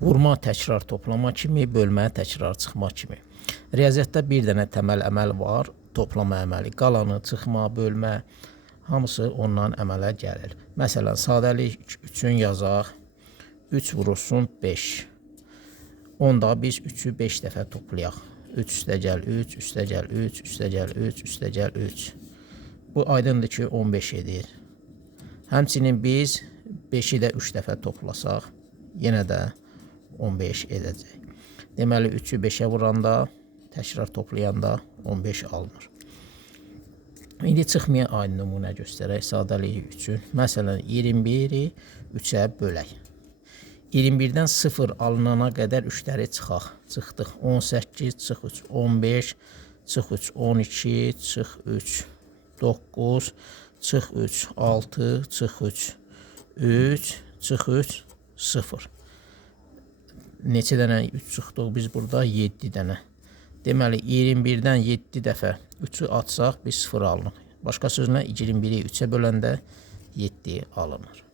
Vurma, təkrar toplama kimi, bölmə, təkrar çıxma kimi. Riyaziyyatda bir dənə təməl əməl var, toplama əməli. Qalanı, çıxma, bölmə, hamısı ondan əmələ gəlir. Məsələn, sadəlik üçün yazaq, 3 vurulsun 5. Onda biz 3-ü 5 dəfə toplayaq. 3 üstəgəl 3, üstəgəl 3, üstəgəl 3, üstəgəl 3. Bu aydındır ki, 15 edir. Həmçinin biz 5-i də 3 dəfə toplasaq, yenə də 15 edəcək. Deməli, 3-ü 5-ə vuranda, təkrar toplayanda 15 alınır. İndi çıxmayan aynı nümunə göstərək sadəliyi üçün. Məsələn, 21-i 3-ə bölək. 21-dən 0 alınana qədər 3-ləri çıxaq. Çıxdıq. 18, çıx 3, 15, çıx 3, 12, çıx 3, 9, çıx 3, 6, çıx 3, 3, çıx 3, 0. Neçə dənə 3 çıxdıq biz burada? 7 dənə. Deməli, 21-dən 7 dəfə 3-ü atsaq, biz 0 alınır. Başqa sözlə 21-i 3-ə böləndə 7 alınır.